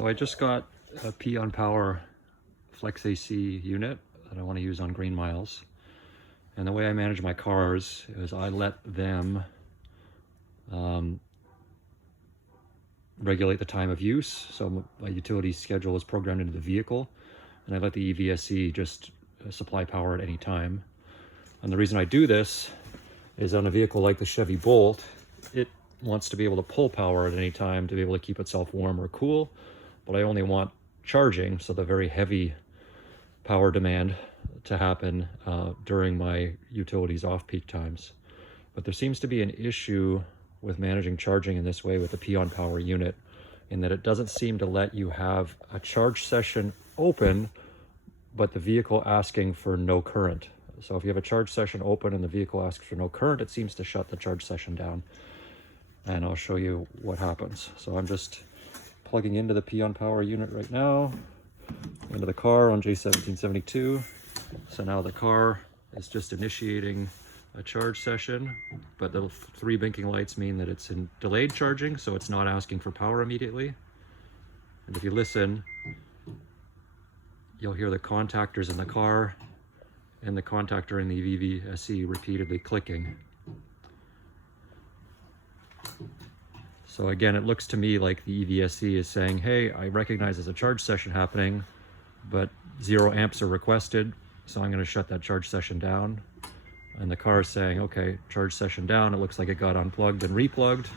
So I just got a PionPower Flex-AC unit that I want to use on green miles. And the way I manage my cars is I let them regulate the time of use. So my utility schedule is programmed into the vehicle, and I let the EVSE just supply power at any time. And the reason I do this is on a vehicle like the Chevy Bolt, it wants to be able to pull power at any time to be able to keep itself warm or cool, but I only want charging, so the very heavy power demand, to happen during my utilities off-peak times. But there seems to be an issue with managing charging in this way with the PionPower unit, in that it doesn't seem to let you have a charge session open, but the vehicle asking for no current. So if you have a charge session open and the vehicle asks for no current, it seems to shut the charge session down. And I'll show you what happens. So I'm just plugging into the PionPower unit right now, into the car on J1772. So now the car is just initiating a charge session, but the three blinking lights mean that it's in delayed charging, so it's not asking for power immediately. And if you listen, you'll hear the contactors in the car and the contactor in the EVSE repeatedly clicking. So again, it looks to me like the EVSE is saying, hey, I recognize there's a charge session happening, but 0 amps are requested, so I'm going to shut that charge session down. And the car is saying, okay, charge session down. It looks like it got unplugged and replugged.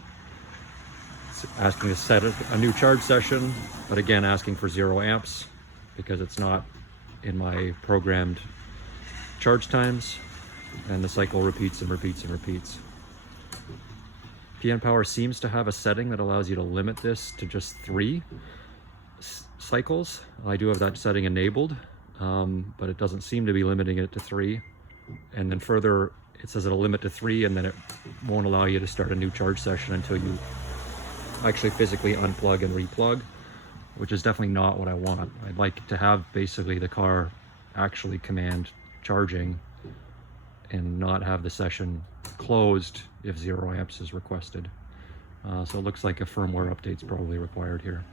It's asking to set a new charge session, but again, asking for 0 amps because it's not in my programmed charge times. And the cycle repeats and repeats and repeats. PionPower seems to have a setting that allows you to limit this to just 3 cycles. I do have that setting enabled, but it doesn't seem to be limiting it to 3. And then further, it says it'll limit to 3, and then it won't allow you to start a new charge session until you actually physically unplug and replug, which is definitely not what I want. I'd like to have basically the car actually command charging and not have the session closed if 0 amps is requested. So it looks like a firmware update's probably required here.